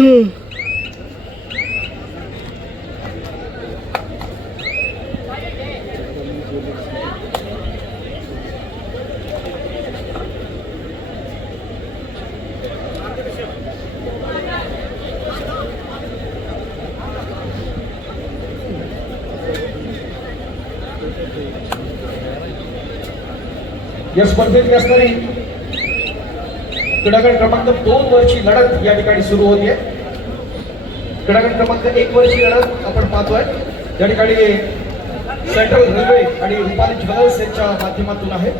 या स्पर्धेत असणारी क्रीडागट क्रमांक 2 वरची लढत या ठिकाणी सुरू होते. क्रीडागट क्रमांक 1 वरची लढत आपण पाहतोय या ठिकाणी सेंट्रल रेल्वे आणि रुपाली ज्वेलर्स यांच्या माध्यमातून आहे.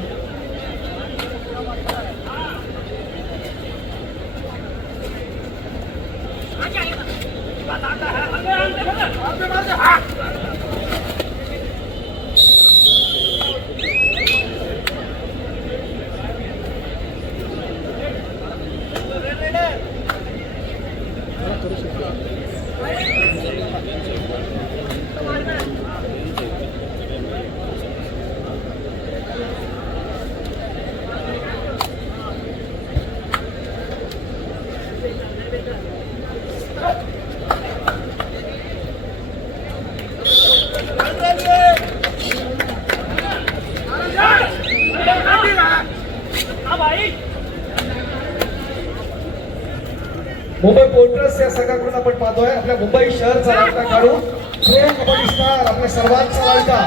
मुंबई पोर्टर्स या संघाकडून आपण पाहतोय आपल्या मुंबई शहरचा लाडका खेळाडू प्रो कबड्डी स्टार आपल्या सर्वांचा लाडका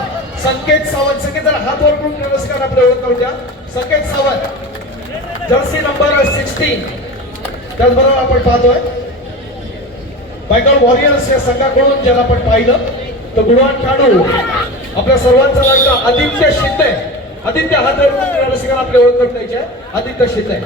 संकेत सावंत. संकेत जर हात वर करून नमस्कार आपल्या ओळख करून द्या. संकेत सावंत जर्सी नंबर 16. त्याचबरोबर आपण पाहतोय बेंगॉल वॉरियर्स या संघाकडून ज्याला आपण पाहिलं तर गुणवान खेळाडू आपल्या सर्वांचा लाडका आदित्य शिंदे. आदित्य हात वर करून नमस्कार आपल्या ओळख करून द्यायचे. आदित्य शिंदे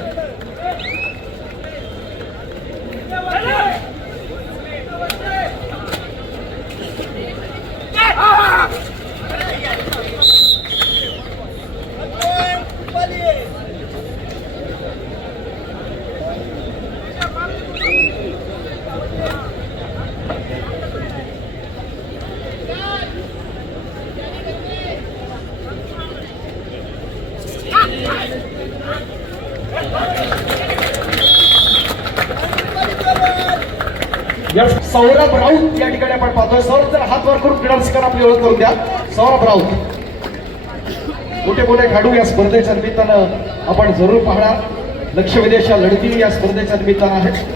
सौरभ राऊत या ठिकाणी आपण पाहतोय. सौरभ जर हात वर करून क्रीडा रसिकांना आपली ओळख करून द्या. सौरभ राऊत मोठे मोठे खेळाडू या स्पर्धेच्या निमित्तानं आपण जरूर पाहणार. लक्ष विदेशा लढती या स्पर्धेच्या निमित्तानं आहेत.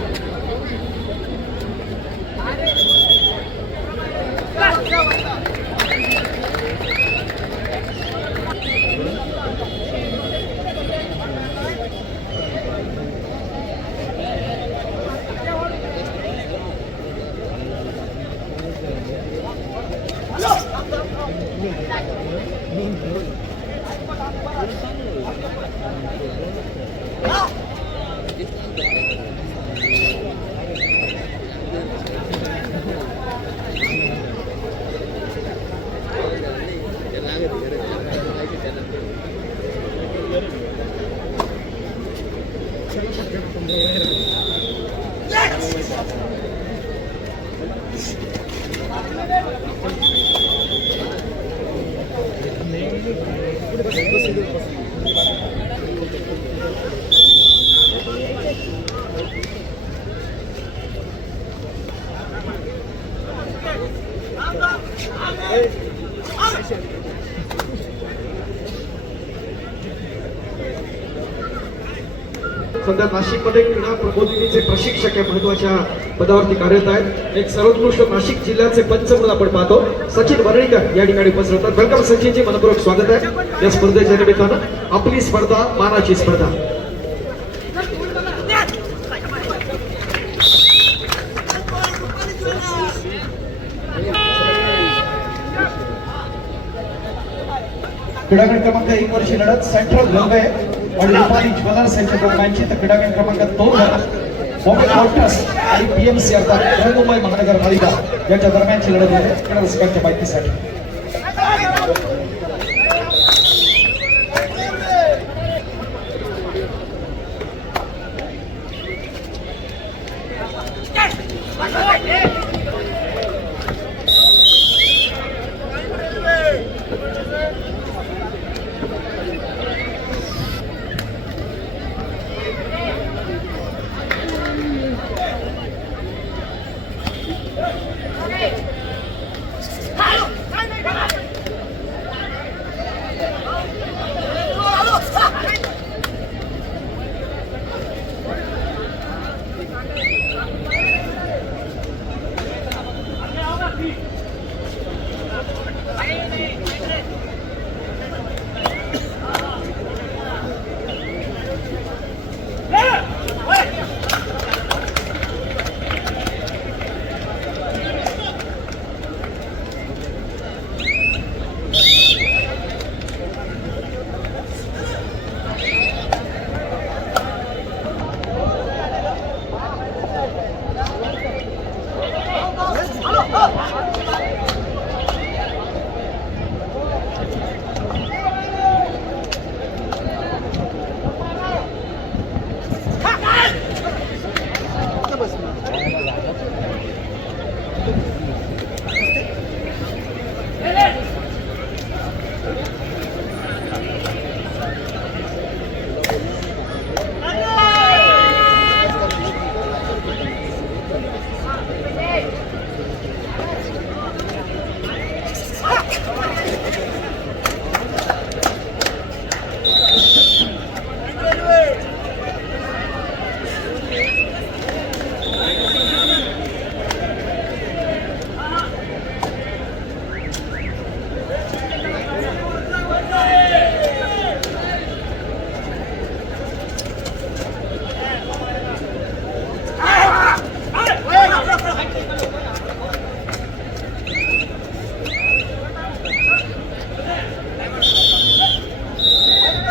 सध्या नाशिकमध्ये क्रीडा प्रबोधिनीचे प्रशिक्षक हे महत्वाच्या पदावरती कार्यरत आहेत. एक सर्वोत्कृष्ट नाशिक जिल्ह्याचे पंच म्हणून आपण पाहतो सचिन वरळीकर या ठिकाणी उपस्थित आहेत. वेलकम सचिनजी, मनपूर्वक स्वागत आहे या स्पर्धेच्या निमित्तानं. आपली स्पर्धा मानाची स्पर्धा. क्रीडागट क्रमांक 1 वरची लढत सेंट्रल रेल्वे आणि रुपाली ज्वेलर्स यांच्या दरम्यानची. तर क्रीडागट क्रमांक 2 बॉम्बे पोर्टर्स आणि पीएमसी अर्थात बृहन्मुंबई महानगरपालिका यांच्या दरम्यानची लढत आहे. क्रीडा रसिकांच्या माहितीसाठी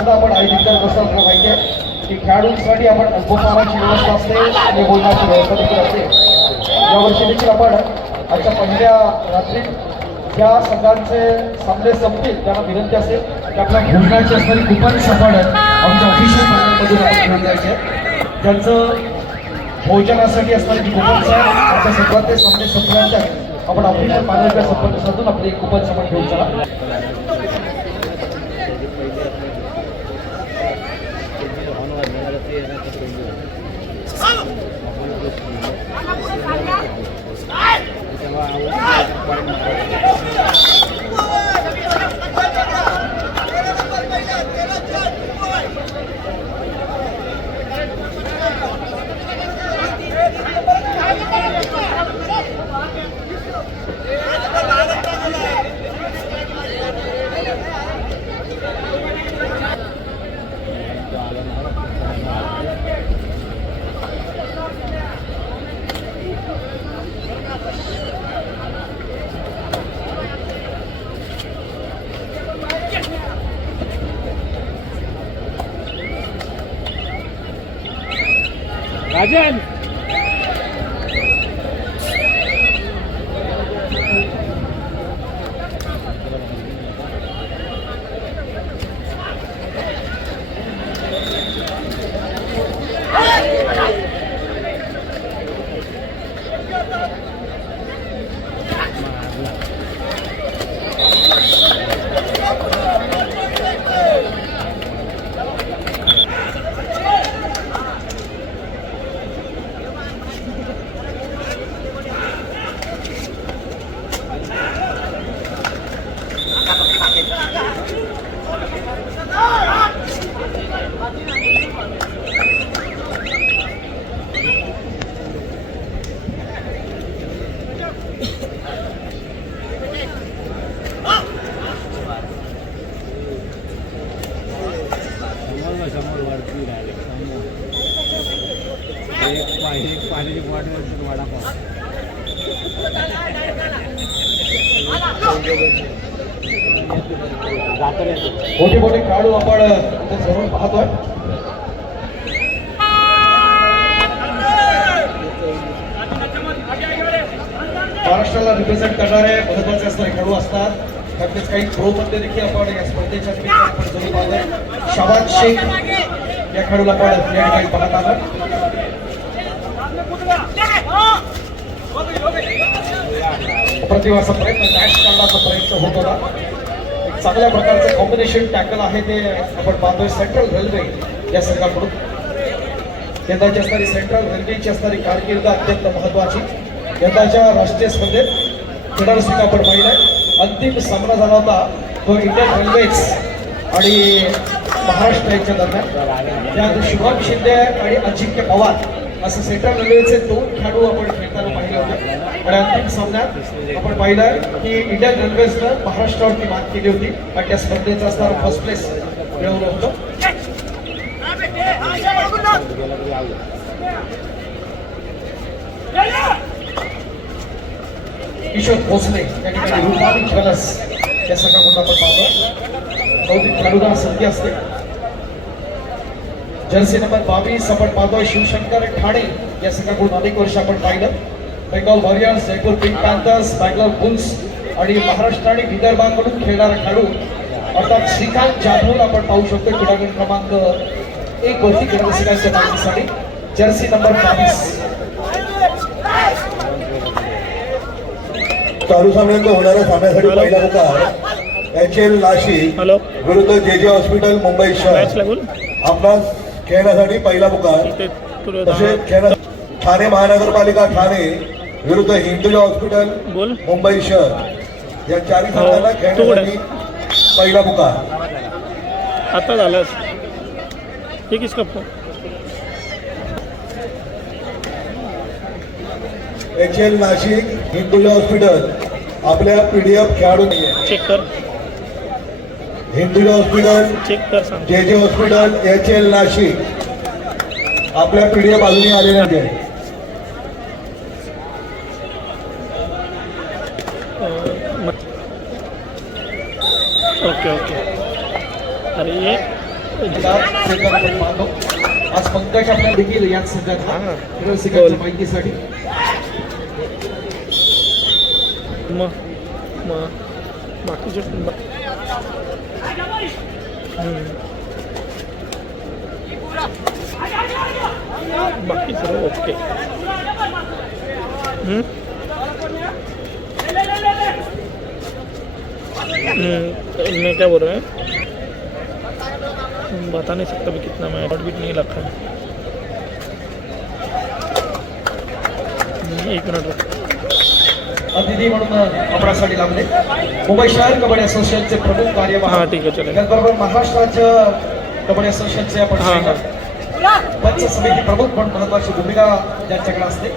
आपण आयोजित करत असतो. आपल्याला माहिती आहे की खेळाडूंसाठी आपण अल्पहाराची व्यवस्था असते आणि भोजनाची व्यवस्था देखील असते. यावर्षी देखील आपण आजच्या पहिल्या रात्री ज्या संघांचे सामने संपतील त्यांना विनंती असेल की आपल्या भोजनाची असणारी कुपन्स आपण आमच्या ऑफिशियल पॅनलमधून आपण घेऊन जायचे. ज्यांचं भोजनासाठी असणारी जी कुपन्स आहे आजच्या संघात ते सामने संपल्यानंतर आपण ऑफिशियल पॅनलच्या संपर्क साधून आपली कुपन्स आपण घेऊन चला. राजन समोर वरती राहिले समोर एक पाण्याची बॉटल वडापाव मोठे मोठे खेळाडू आपण जरूर पाहतोय. महाराष्ट्राला रिप्रेझेंट करणारे महत्वाचे असणारे खेळाडू असतात. त्यातलेच काही प्रो मध्ये देखील आपण या स्पर्धेच्या निमित्ताने आपण जरूर पाहतोय. शाबाद शेख या खेळाडूला आपण या ठिकाणी पाहत आहोत. प्रतिभाचा प्रयत्न डॅश करण्याचा प्रयत्न होत होता. चांगल्या प्रकारचं कॉम्बिनेशन टॅकल आहे ते आपण पाहतोय सेंट्रल रेल्वे या संघाकडून. यंदाची असणारी सेंट्रल रेल्वेची असणारी कारकीर्द अत्यंत महत्वाची. यंदाच्या राष्ट्रीय स्पर्धेत खेळाडू सिंग आपण पाहिलाय. अंतिम सामना झाला होता तो इंडियन रेल्वेज आणि महाराष्ट्र यांच्या दरम्यान. त्यात शुभम शिंदे आणि अजिंक्य पवार असं सेंट्रल रेल्वेचे 2 खेळाडू आपण खेळताना पाहिले होते. आणि अंतिम सामन्यात आपण पाहिलं की इंडियन रेल्वेजनं महाराष्ट्रावरती मात केली होती आणि त्या स्पर्धेचा असणारा फर्स्ट प्लेस मिळवलं होतं. किशोर भोसले या ठिकाणी रुपाली ज्वेलर्स या संघाकडून आपण पाहतोय. 34 खेळाडूंना संधी असते. जर्सी नंबर 22 आपण पाहतोय शिवशंकर ठाणे या संघाकडून अनेक वर्ष आपण पाहिलं. Bengal warriors, Jaipur pink Panthers, Bangalore bulls आणि महाराष्ट्र आणि विदर्भाकडून खेळणारा खेळाडू अर्थात श्रीकांत जाधव आपण पाहू शकतो. क्रीडागट क्रमांक 1 वरती क्रीडारसिकांच्या माहितीसाठी जर्सी नंबर 22. चालू सामन्यात होणाऱ्या सामन्यासाठी पहिला पुकार HL नाशिक विरुद्ध JJ हॉस्पिटल मुंबई शहर. आपणास खेळण्यासाठी पहिला पुकार. तसेच ठाणे महानगरपालिका ठाणे विरुद्ध हिंदुजा हॉस्पिटल मुंबई शहर या 4 संघांना खेळण्यासाठी पहिला पुकार. आता झालं हे किसका HL नाशिक हिंदुजा हॉस्पिटल आपल्या PDF खेळाडू चेक कर. हिंदुजा हॉस्पिटल चेक कर सांग. JJ हॉस्पिटल HL नाशिक आपल्या PDF बाजूने आलेल्या आहेत. Okay okay. अरे ये आपण पाहतो आज पंकज आपल्या देखील याच संघात हां. रसिकांच्या माहितीसाठी मग बाकीचे बाकी सर्व ओके. मैं क्या बोल रहा है बता नहीं सकता मैं कितना मैं बीट नहीं रखा. एक मिनट रुक. अतिथी म्हणून आपल्यासाठी लाभले मुंबई शहर कबड्डी असोसिएशनचे प्रमुख कार्यवाह. हां ठीक आहे चलेल. त्याचबरोबर महाराष्ट्र राज्य कबड्डी असोसिएशनचे आपण हां. पंच समिती प्रमुख म्हणून महत्वाची भूमिका ज्यांच्याकडे असते.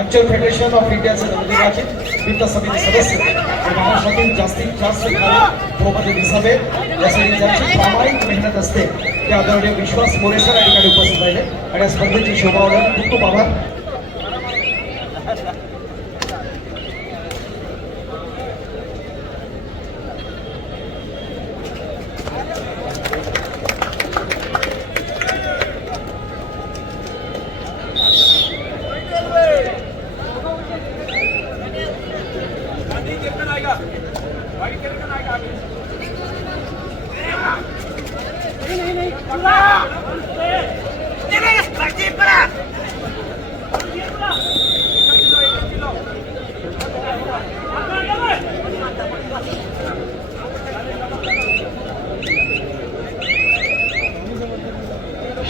अंचल फेडरेशन ऑफ इंडियाचे नवनिर्वाचित वित्त समिती सदस्य आणि महाराष्ट्रातील जास्तीत जास्त खेळाडू प्रोमध्ये दिसावेत यासाठी ज्यांची प्रामाणिक मेहनत असते ते आदरणीय विश्वास मोरेसर या ठिकाणी उपस्थित राहिले आणि या स्पर्धेची शोभा वाढवून खूप खूप आभार.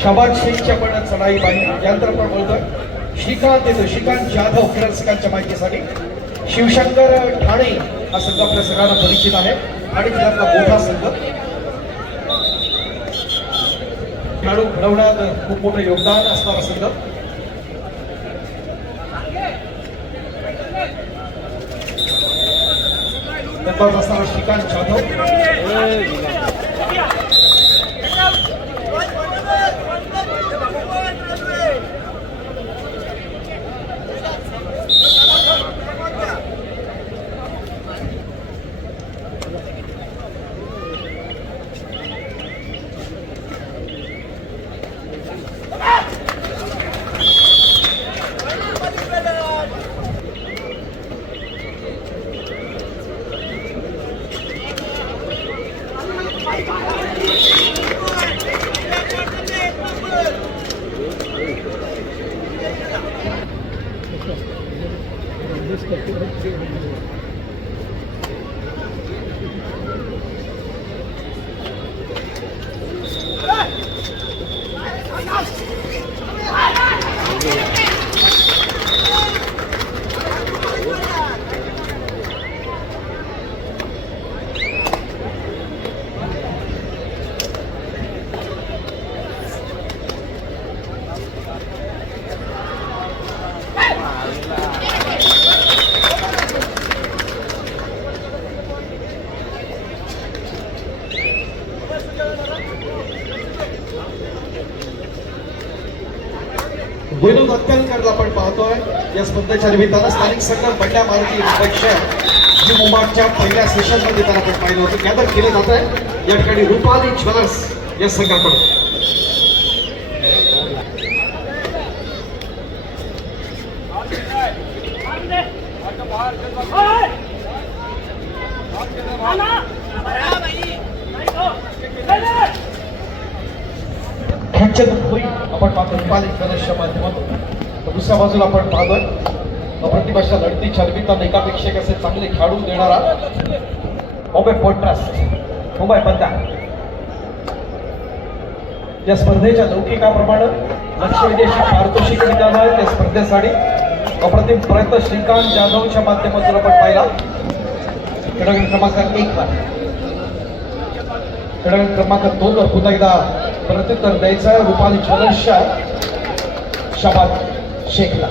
शाबाद शेखची आपण चढाई पाहिली. यानंतर आपण बोलतोय श्रीकांत येतो. श्रीकांत जाधव क्रीडरसिकांच्या माहितीसाठी शिवशंकर ठाणे हा संघ आपल्या सगळ्यांना परिचित आहे. ठाणे जिल्ह्यातला मोठा संघ खेळाडू घडवण्यात खूप मोठं योगदान असणारा संघ. त्यात असणारा श्रीकांत जाधव विनोद अत्कलकरला आपण पाहतोय. या स्पर्धेच्या निमित्तानं स्थानिक संघ बंड्या मारुती अध्यक्ष जी मुंबाच्या पहिल्या सेशनमध्ये त्याला आपण पाहिलं होतं. गॅदर केलं जात आहे या ठिकाणी रुपाली ज्वेलर्स या संघाकडून. खेचन भुई आपण पाहतो रुपाली ज्वेलर्सच्या माध्यमातून. तर दुसऱ्या बाजूला आपण पाहतोय अप्रतिम अशा लढतीच्या निमित्तानं एकापेक्षा एक असे चांगले खेळाडू देणारा मुंबई पोर्ट ट्रस्ट मुंबई बंदा. या स्पर्धेच्या लौकिकाप्रमाणे लक्ष विदेशी पारितोषिक मिळालं आहे. त्या स्पर्धेसाठी अप्रतिम प्रयत्न श्रीकांत जाधवच्या माध्यमातून आपण पाहिला. षटक क्रमांक 1 वर षटक क्रमांक 2 वर पुन्हा एकदा प्रत्युत्तर द्यायचं रुपाली ज्वेलर्सच्या शाबाद शेखला.